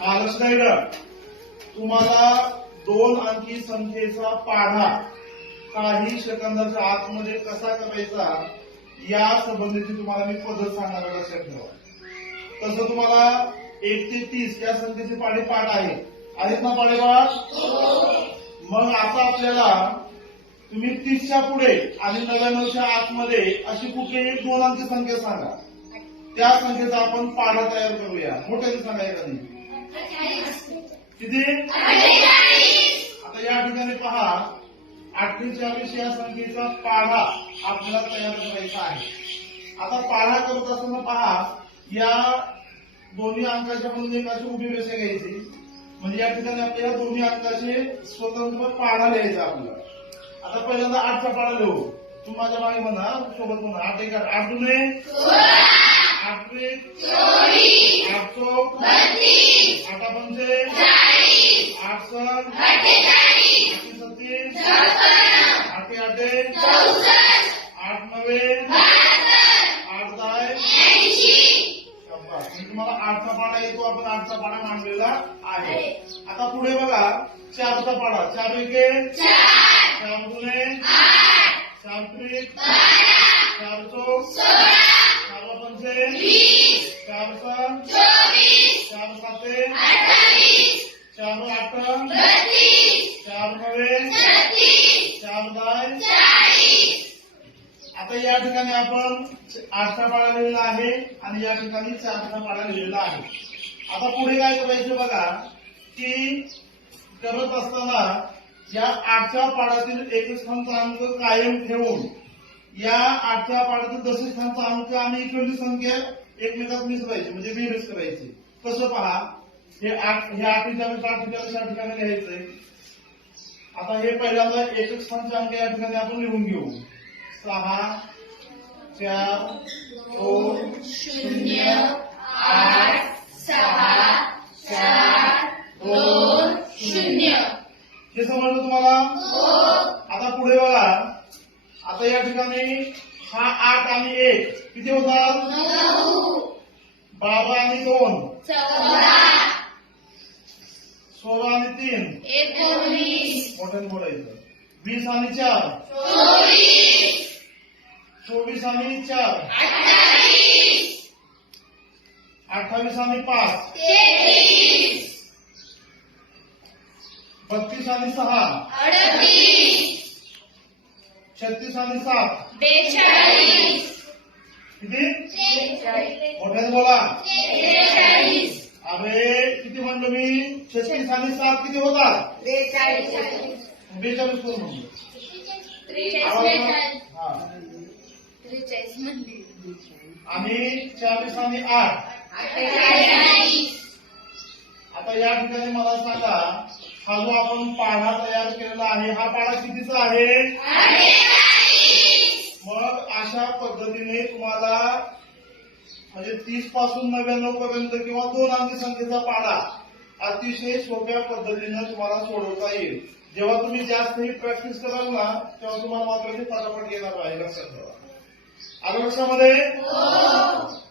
हा नाही तुम्हाला दोन अंकी संख्येचा पाढा काही सेकंदाच्या आतमध्ये कसा करायचा या संबंधीची तुम्हाला मी पद्धत सांगणार लक्षात ठेवा. तसं तुम्हाला एक ते तीस या संख्येचे पाढे पाठ आहे. आहेत ना पाडेवा मग आता आपल्याला तुम्ही तीसच्या पुढे आणि नव्याण्णवच्या आतमध्ये अशी कुठलीही दोन अंकी संख्या सांगा. त्या संख्येचा आपण पाढा तयार करूया. मोठ्याने सांगायला नाही. किती? आता या ठिकाणी पहा. अठ्ठेचाळीस या संख्येचा पाढा आपल्याला तयार करायचा आहे. आता पाढा करत असताना पहा या दोन्ही अंकाच्या मध्ये एक अशी उभी रेषा घ्यायची. म्हणजे या ठिकाणी आपल्याला दोन्ही अंकाचे स्वतंत्र पाढा लिहायचा आपल्याला. आता पहिल्यांदा आठचा पाढा लिहू. तू माझ्या मागे म्हणा सोबत म्हणा. आठ एक आठ. आठ दुने आठ त्रिक आठ चौक आठा पंचे आठ सण आठी सत्तीस आठी आठे आठ नवे आठ दहा शाबास. म्हणजे तुम्हाला आठचा पाडा येतो आपण आठचा पाडा मांडलेला आहे. आता पुढे बघा चारचा पाडा. चार एके चार दुने चार त्रिक चार चौक चार पंचे चार सण चार साते चार आठ चार नवे चार दहा आता या ठिकाणी आपण आठचा पाडा लिहिलेला आहे आणि या ठिकाणी चारचा पाडा लिहिलेला आहे. आता पुढे काय करायचं बघा की करत असताना या आठच्या पाडातील एक स्थानचा अंक कायम ठेवून या आठच्या पाडातील दशक स्थानचा अंक आणि इकडली संख्या एकमेकात मिसवायची म्हणजे बेरीज करायची. कसं पहा हे आठ हे आठ ठिकाणी आठ ठिकाणी लिहायचंय. आता हे पहिल्यांदा एक स्थानचे अंक या ठिकाणी आपण लिहून घेऊ. सहा चार दोन शून्य आठ सहा चार दोन शून्य. हे समजलं तुम्हाला? आता पुढे बघा. आता या ठिकाणी हा आठ आणि एक. किती होतात बारा आणि दोन. सोळा आणि तीन. मोठ्याने बोलायचं वीस आणि चार. चोवीस. आणि चार. अठ्ठावीस. आणि पाच. बत्तीस आणि सहा. छत्तीस आणि सात बेचाळीस. किती? मोठ्याने बोला. अरे किती म्हणलो मी? छत्तीस आणि सात किती होतात? बेचाळीस. बेचाळीस कोण म्हणलो? हा. त्रेचाळीस म्हणली. आणि चाळीस आणि आठ. अठ्ठेचाळीस. आता या ठिकाणी मला सांगा हा जो आपण पाढा तयार केलेला आहे हा पाढा कितीचा आहे? मग अशा पद्धतीने तुम्हाला म्हणजे तीसपासून नव्याण्णव पर्यंत किंवा दोन अंकी संख्येचा पाढा अतिशय सोप्या पद्धतीनं तुम्हाला सोडवता येईल. जेव्हा तुम्ही जास्तही प्रॅक्टिस कराल ना तेव्हा तुम्हाला मात्र ते पटापट येणार आहे. लक्षात ठेवा. आलं लक्षामध्ये? हो.